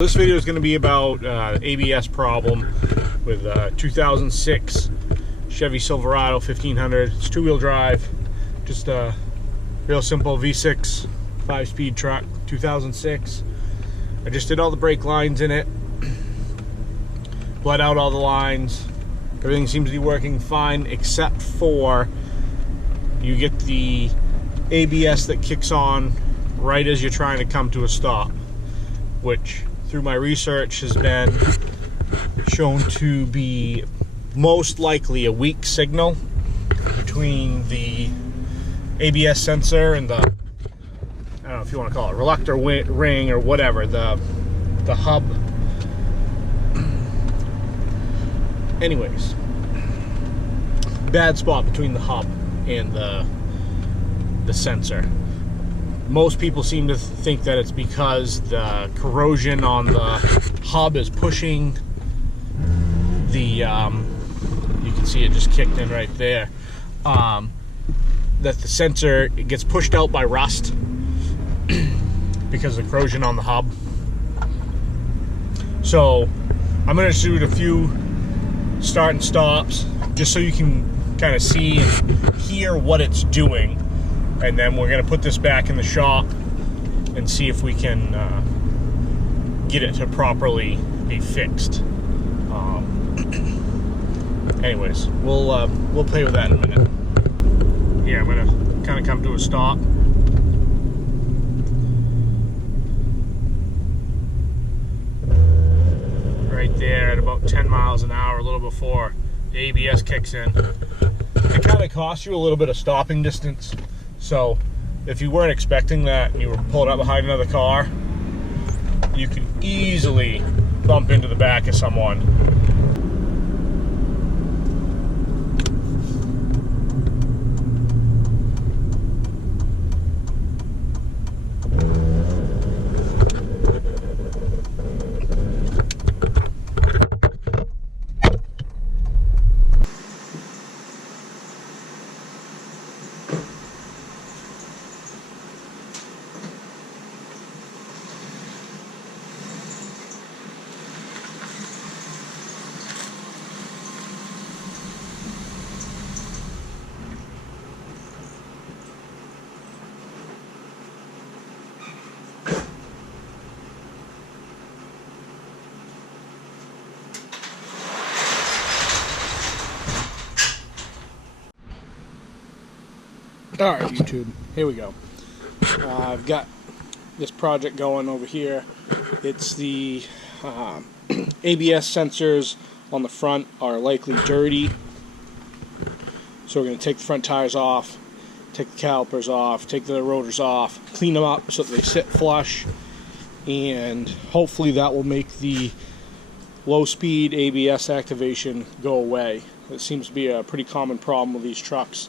This video is going to be about ABS problem with 2006 Chevy Silverado 1500. It's two-wheel drive, just a real simple V6 5-speed truck, 2006. I just did all the brake lines in it, bled out all the lines. Everything seems to be working fine except for you get the ABS that kicks on right as you're trying to come to a stop, which through my research has been shown to be most likely a weak signal between the ABS sensor and the, I don't know if you want to call it reluctor ring or whatever, the hub. Anyways, bad spot between the hub and the sensor. Most people seem to think that it's because the corrosion on the hub is pushing the, you can see it just kicked in right there, that the sensor gets pushed out by rust because of the corrosion on the hub. So I'm going to shoot a few start and stops just so you can kind of see and hear what it's doing. And then we're going to put this back in the shop and see if we can get it to properly be fixed. Anyways, we'll play with that in a minute. Yeah, I'm going to kind of come to a stop. Right there at about 10 miles an hour, a little before the ABS kicks in. It kind of costs you a little bit of stopping distance. So if you weren't expecting that and you were pulling up behind another car, you could easily bump into the back of someone. Alright, YouTube, here we go. I've got this project going over here. It's the ABS sensors on the front are likely dirty. So we're going to take the front tires off, take the calipers off, take the rotors off, clean them up so that they sit flush, and hopefully that will make the low-speed ABS activation go away. It seems to be a pretty common problem with these trucks,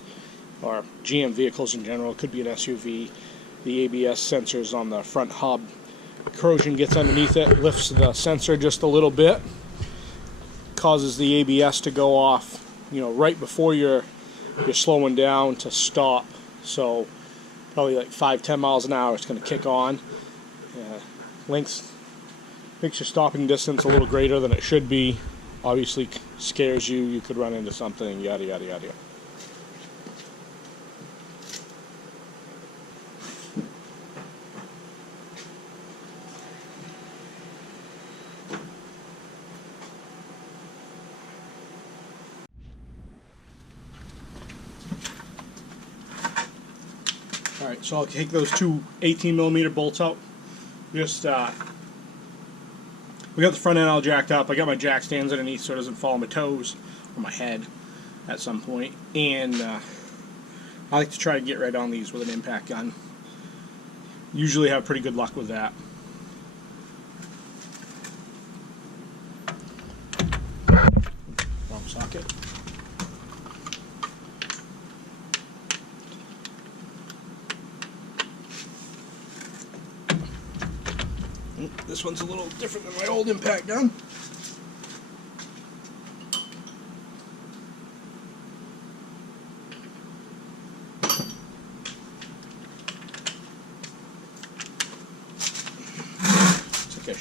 or GM vehicles in general. It could be an SUV. The ABS sensors on the front hub, corrosion gets underneath it, lifts the sensor just a little bit, causes the ABS to go off, you know, right before you're slowing down to stop. So probably like 5-10 miles an hour it's going to kick on. Length makes your stopping distance a little greater than it should be. Obviously scares you. You could run into something, yada yada yada. Alright, so I'll take those two 18mm bolts out. Just, we got the front end all jacked up. I got my jack stands underneath so it doesn't fall on my toes or my head at some point. And I like to try to get right on these with an impact gun. Usually have pretty good luck with that. Wrong socket. This one's a little different than my old impact gun.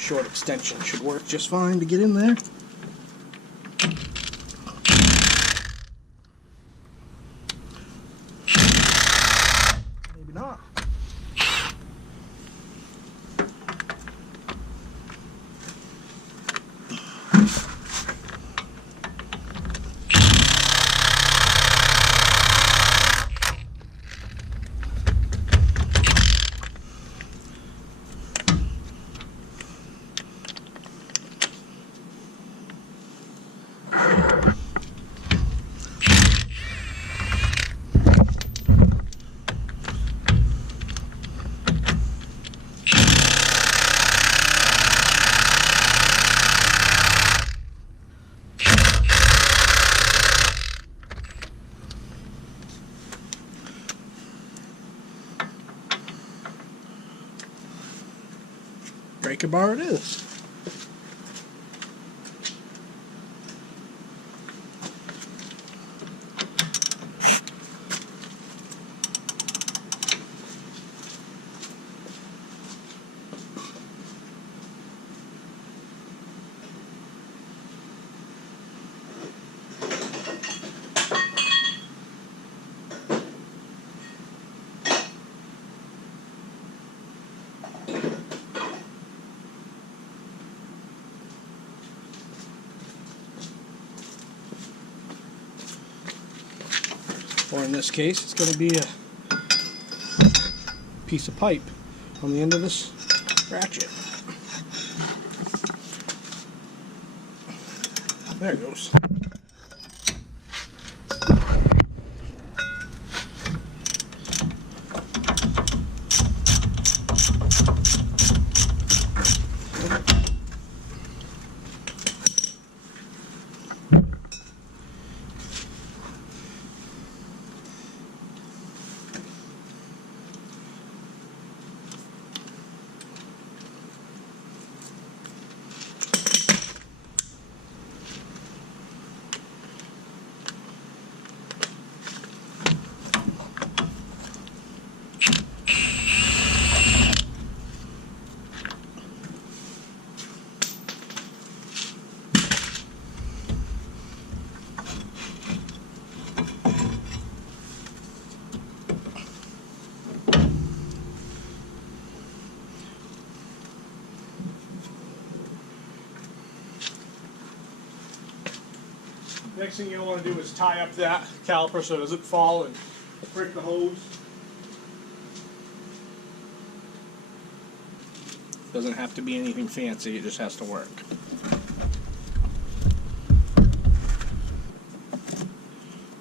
short extension should work just fine to get in there. Maybe not. Breaker bar it is. Or in this case, it's going to be a piece of pipe on the end of this ratchet. There it goes. Next thing you'll want to do is tie up that caliper so it doesn't fall and break the hose. Doesn't have to be anything fancy, it just has to work.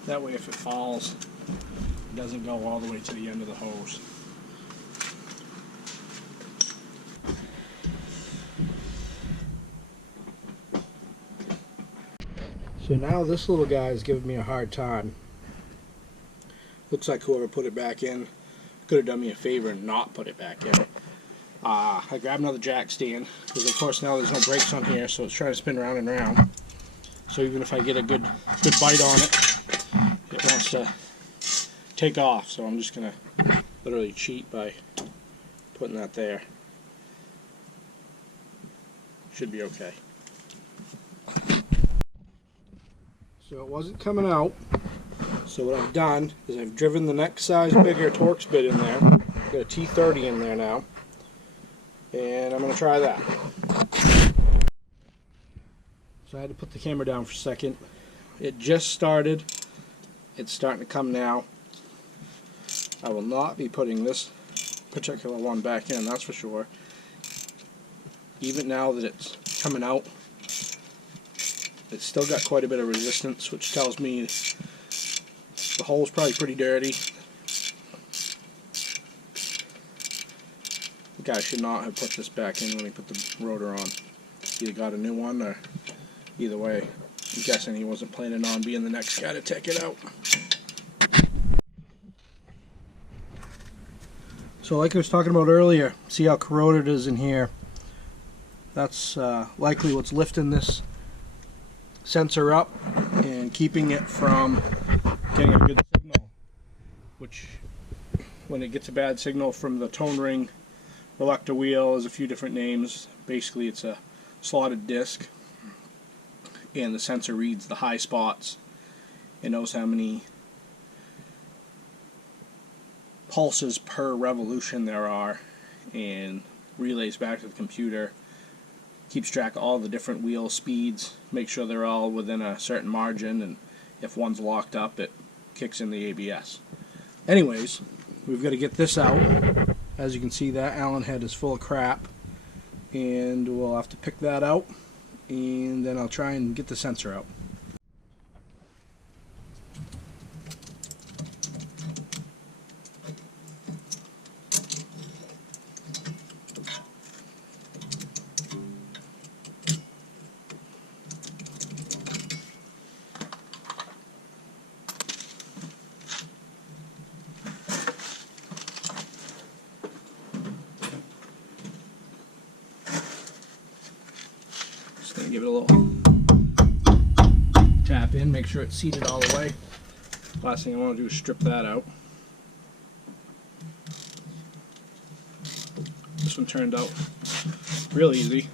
That way if it falls, it doesn't go all the way to the end of the hose. So now this little guy is giving me a hard time. Looks like whoever put it back in could have done me a favor and not put it back in. I grabbed another jack stand because of course now there's no brakes on here, so it's trying to spin round and round. So even if I get a good bite on it, it wants to take off. So I'm just gonna literally cheat by putting that there. Should be okay. So it wasn't coming out, so what I've done is I've driven the next size bigger Torx bit in there. Got a T30 in there now, and I'm going to try that. So I had to put the camera down for a second. It just started. It's starting to come now. I will not be putting this particular one back in, that's for sure. Even now that it's coming out, it's still got quite a bit of resistance, which tells me the hole's probably pretty dirty. The guy should not have put this back in when he put the rotor on. Either got a new one, or either way, I'm guessing he wasn't planning on being the next guy to take it out. So like I was talking about earlier, see how corroded it is in here? That's likely what's lifting this sensor up and keeping it from getting a good signal, which when it gets a bad signal from the tone ring reluctor wheel, there's a few different names, Basically it's a slotted disc, and the sensor reads the high spots. It knows how many pulses per revolution there are, and relays back to the computer, keeps track of all the different wheel speeds, make sure they're all within a certain margin, and if one's locked up it kicks in the ABS. Anyways, we've got to get this out. As you can see, that Allen head is full of crap, and we'll have to pick that out, and then I'll try and get the sensor out. Give it a little tap in, make sure it's seated all the way. Last thing I want to do is strip that out. This one turned out real easy.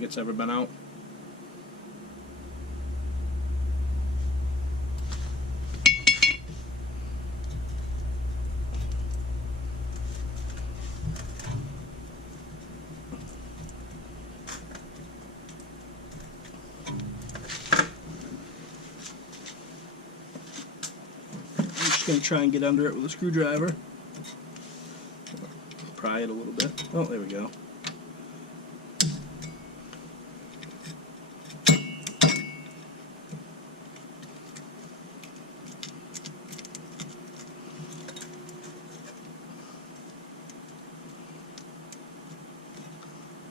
It's ever been out. I'm just going to try and get under it with a screwdriver. Pry it a little bit. Oh, there we go.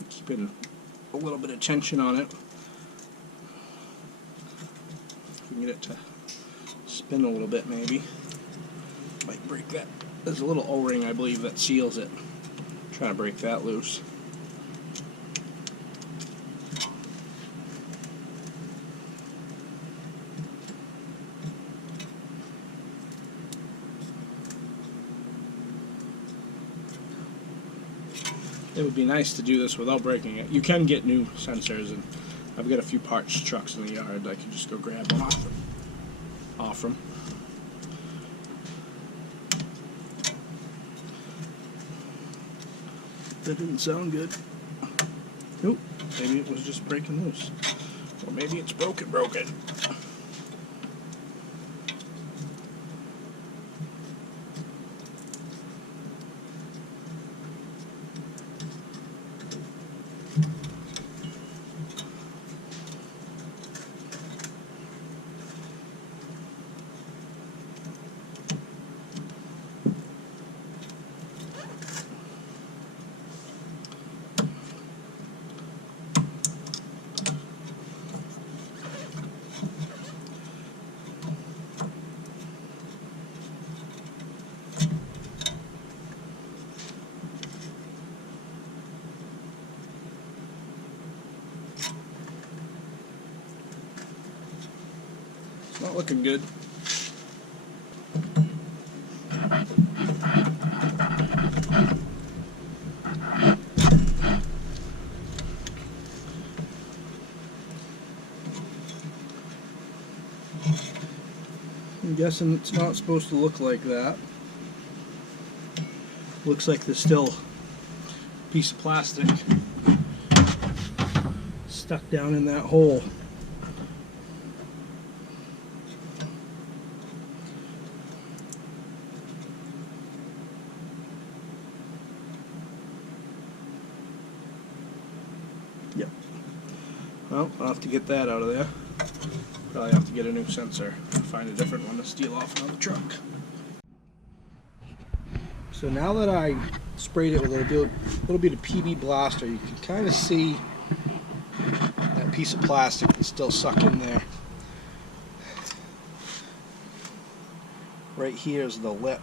Keeping a little bit of tension on it. If we can get it to spin a little bit, maybe. Might break that. There's a little O-ring, I believe, that seals it. Trying to break that loose. It would be nice to do this without breaking it. You can get new sensors, and I've got a few parts trucks in the yard. I can just go grab one off them. That didn't sound good. Nope, maybe it was just breaking loose. Or maybe it's broken. Not looking good. I'm guessing it's not supposed to look like that. Looks like there's still a piece of plastic stuck down in that hole. Yep. Well, I'll have to get that out of there. Probably have to get a new sensor and find a different one to steal off another truck. So now that I sprayed it with a little bit of PB Blaster, you can kind of see that piece of plastic that's still stuck in there. Right here is the lip.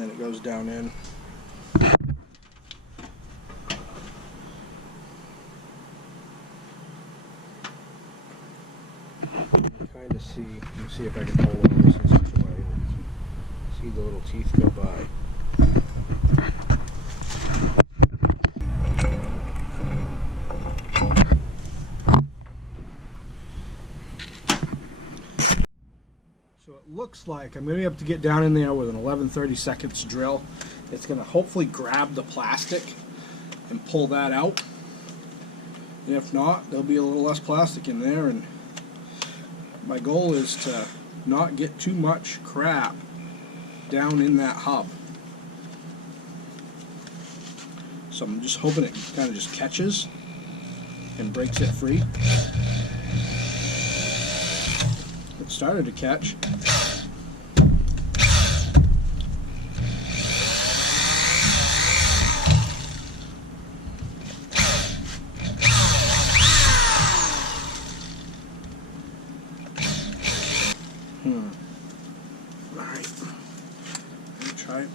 and then it goes down in. Kind of see, let me see if I can hold on this in such a way. See the little teeth go by. So it looks like I'm going to be able to get down in there with an 11/32 drill. It's going to hopefully grab the plastic and pull that out. And if not, there'll be a little less plastic in there, and my goal is to not get too much crap down in that hub. So I'm just hoping it kind of just catches and breaks it free. It started to catch. Alright. I'm going to try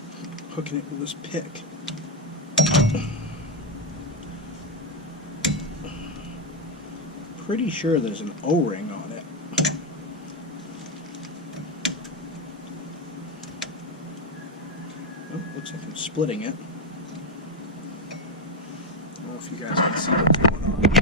hooking it with this pick. Pretty sure there's an O-ring on it. Oh, looks like I'm splitting it. I don't know if you guys can see what's going on here.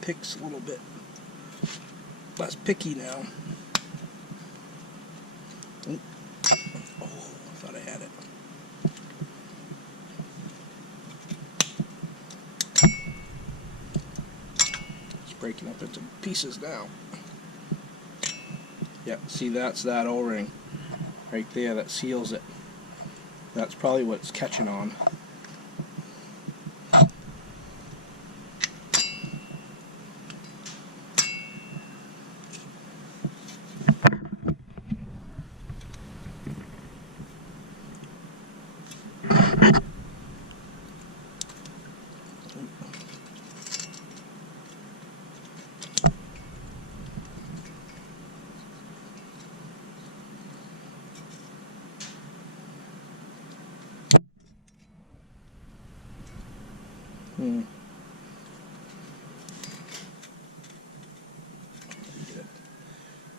Pick's a little bit less picky now. Oh, I thought I had it. It's breaking up into pieces now. Yep, see, that's that O-ring right there that seals it. That's probably what it's catching on.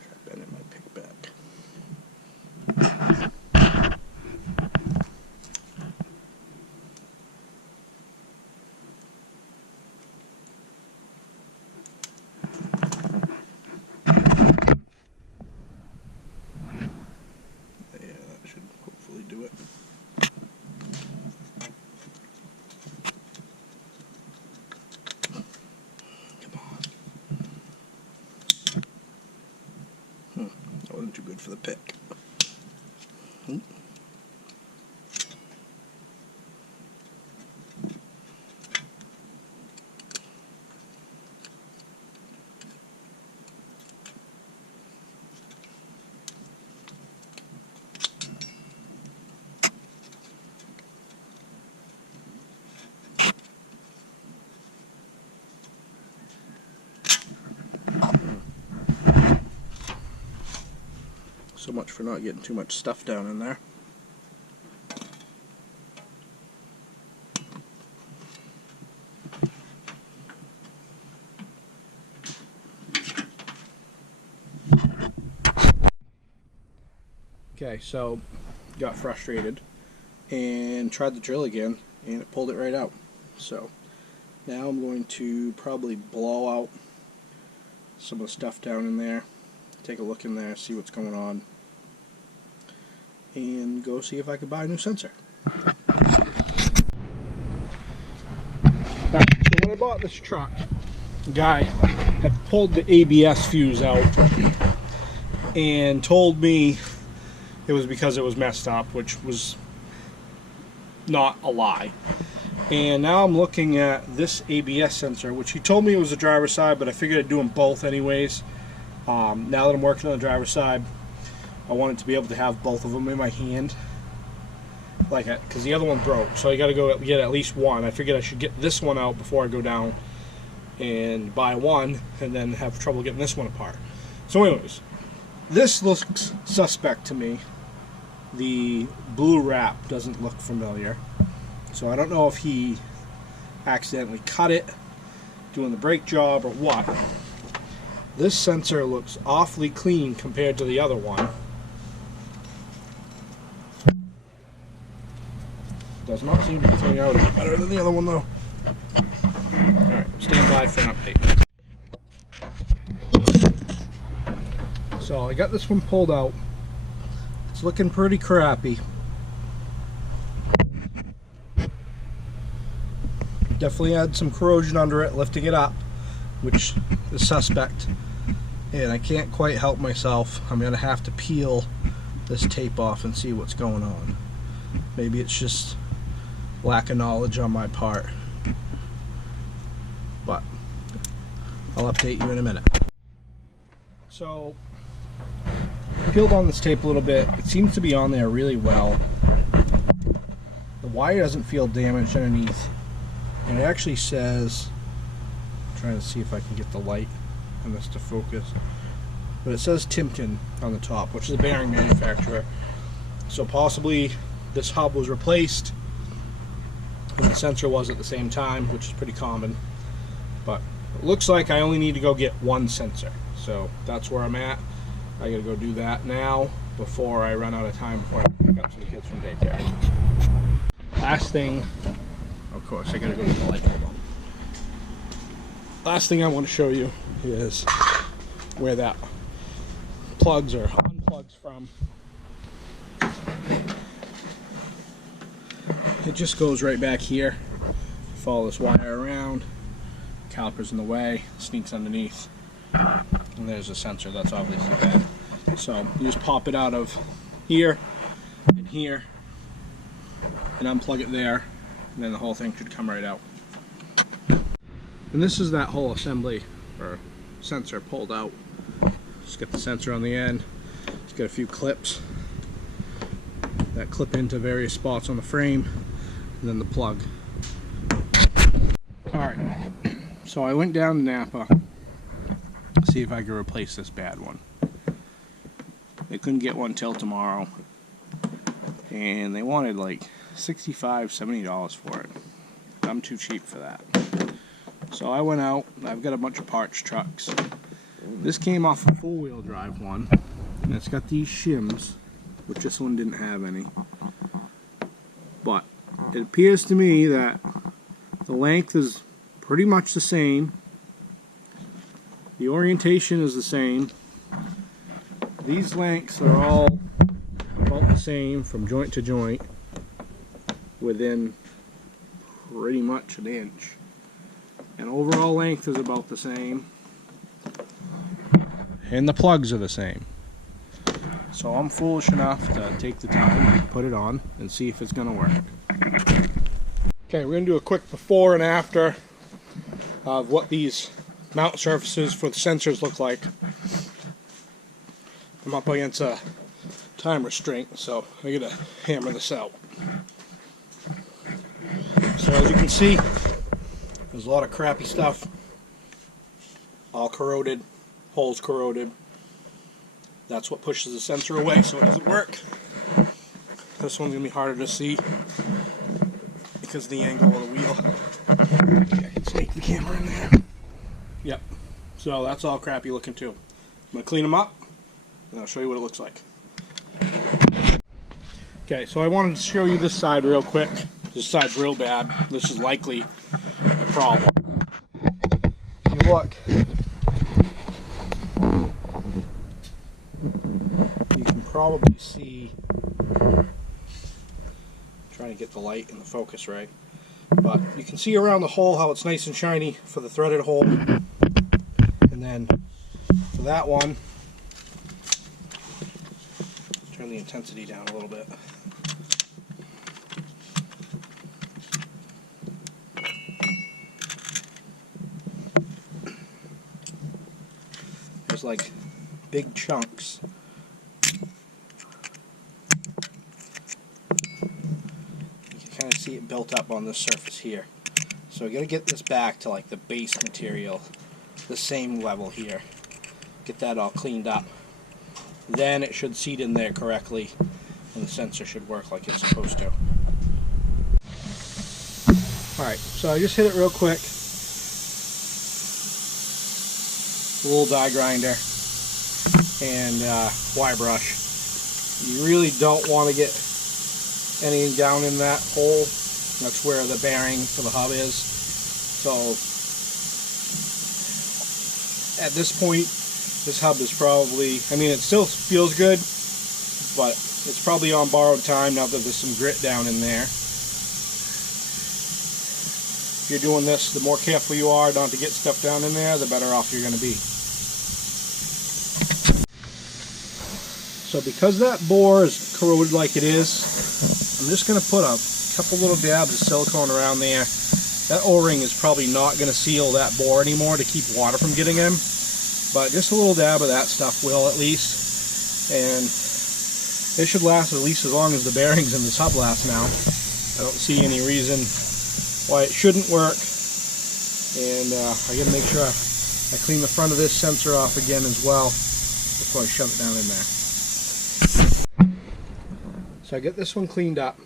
Try bending my pick back. Yeah, that should hopefully do it. That wasn't too good for the pick. So much for not getting too much stuff down in there. Okay, so got frustrated and tried the drill again, and it pulled it right out. So now I'm going to probably blow out some of the stuff down in there, take a look in there, see what's going on, and go see if I could buy a new sensor. Alright, so when I bought this truck, the guy had pulled the ABS fuse out and told me it was because it was messed up, which was not a lie. And now I'm looking at this ABS sensor, which he told me it was the driver's side, but I figured I'd do them both anyways. Now that I'm working on the driver's side, I wanted to be able to have both of them in my hand, like that, because the other one broke. So I got to go get at least one. I figured I should get this one out before I go down and buy one, and then have trouble getting this one apart. So anyways, this looks suspect to me. The blue wrap doesn't look familiar. So I don't know if he accidentally cut it doing the brake job or what. This sensor looks awfully clean compared to the other one. Does not seem to be turning out any better than the other one though. Alright, stand by for an update. So I got this one pulled out. It's looking pretty crappy. Definitely had some corrosion under it, lifting it up, which is suspect. And I can't quite help myself. I'm going to have to peel this tape off and see what's going on. Maybe it's just lack of knowledge on my part. But I'll update you in a minute. So, peeled on this tape a little bit. It seems to be on there really well. The wire doesn't feel damaged underneath. And it actually says, I'm trying to see if I can get the light on this to focus, but it says Timken on the top, which is a bearing manufacturer. So possibly this hub was replaced and the sensor was at the same time, which is pretty common. But it looks like I only need to go get one sensor. So that's where I'm at. I gotta go do that now before I run out of time before I pick up some kids from daycare. Last thing, of course, I gotta go get the light bulb. Last thing I want to show you is where that plugs or unplugs from. It just goes right back here. Follow this wire around. Caliper's in the way, sneaks underneath, and there's a sensor that's obviously bad. So you just pop it out of here and here, and unplug it there. And then the whole thing should come right out. And this is that whole assembly or sensor pulled out. Just get the sensor on the end. Just get a few clips that clip into various spots on the frame, and then the plug. Alright, so I went down to Napa to see if I could replace this bad one. They couldn't get one till tomorrow, and they wanted like $65, $70 for it. I'm too cheap for that. So I went out. I've got a bunch of parts trucks. This came off a four-wheel drive one, and it's got these shims, which this one didn't have any. But it appears to me that the length is pretty much the same. The orientation is the same. These lengths are all about the same from joint to joint, within pretty much an inch. And overall length is about the same. And the plugs are the same. So I'm foolish enough to take the time, put it on, and see if it's going to work. Okay, we're going to do a quick before and after of what these mount surfaces for the sensors look like. I'm up against a time restraint, so I gotta hammer this out. So as you can see, there's a lot of crappy stuff, all corroded, holes corroded. That's what pushes the sensor away so it doesn't work. This one's going to be harder to see because of the angle of the wheel. Okay, I can snake the camera in there. Yep, so that's all crappy looking too. I'm going to clean them up and I'll show you what it looks like. Okay, so I wanted to show you this side real quick. This side's real bad. This is likely the problem. If you look, you can probably see, trying to get the light and the focus right, but you can see around the hole how it's nice and shiny for the threaded hole. And then for that one, turn the intensity down a little bit. there's like big chunks. You can kind of see it built up on this surface here. So we got to get this back to like the base material, the same level here. Get that all cleaned up. Then it should seat in there correctly, and the sensor should work like it's supposed to. Alright, so I just hit it real quick. A little die grinder and wire brush. You really don't want to get anything down in that hole. That's where the bearing for the hub is. So at this point, this hub is probably, I mean, it still feels good, but it's probably on borrowed time now that there's some grit down in there. If you're doing this, the more careful you are not to get stuff down in there, the better off you're going to be. So because that bore is corroded like it is, I'm just going to put a couple little dabs of silicone around there. That O-ring is probably not going to seal that bore anymore to keep water from getting in, but just a little dab of that stuff will at least, and it should last at least as long as the bearings in this hub last now. I don't see any reason why it shouldn't work, and I got to make sure I clean the front of this sensor off again as well before I shove it down in there. So I get this one cleaned up.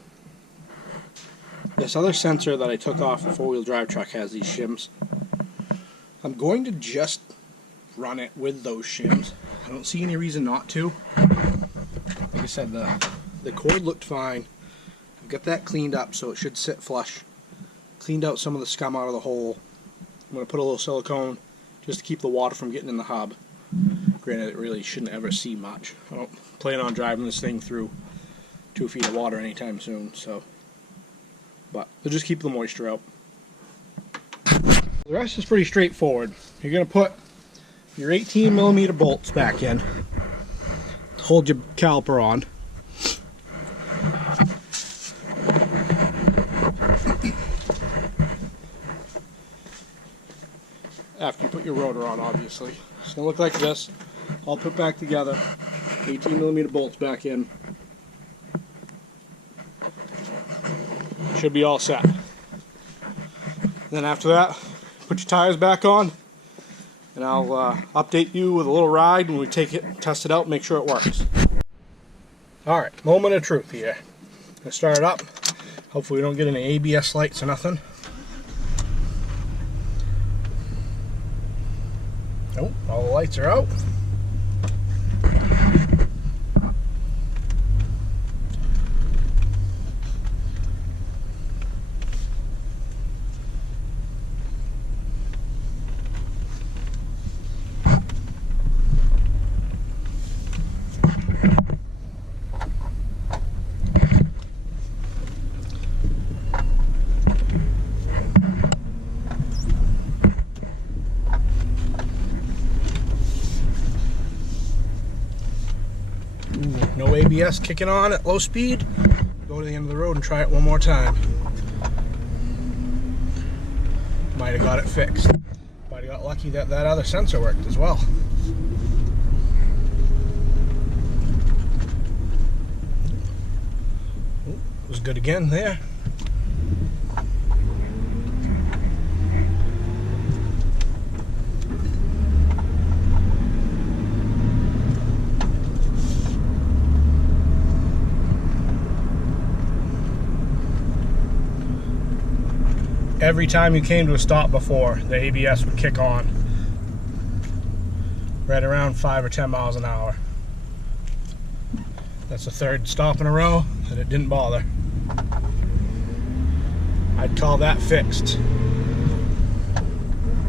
This other sensor that I took off the four-wheel drive truck has these shims. I'm going to just run it with those shims. I don't see any reason not to. Like I said, the cord looked fine. I've got that cleaned up so it should sit flush. Cleaned out some of the scum out of the hole. I'm going to put a little silicone just to keep the water from getting in the hub. Granted, it really shouldn't ever see much. I don't plan on driving this thing through 2 feet of water anytime soon, so, but it'll just keep the moisture out. The rest is pretty straightforward. You're going to put your 18mm bolts back in to hold your caliper on. After you put your rotor on, obviously. It's going to look like this. All put back together. 18mm bolts back in. Should be all set. Then after that, put your tires back on, and I'll update you with a little ride when we take it, test it out, make sure it works. Alright, moment of truth here. Gonna start it up. Hopefully we don't get any ABS lights or nothing. Nope, all the lights are out. No ABS kicking on at low speed. Go to the end of the road and try it one more time. Might have got it fixed. Might have got lucky that that other sensor worked as well. Ooh, it was good again there. Every time you came to a stop before, the ABS would kick on. Right around 5 or 10 miles an hour. That's the third stop in a row that it didn't bother. I'd call that fixed.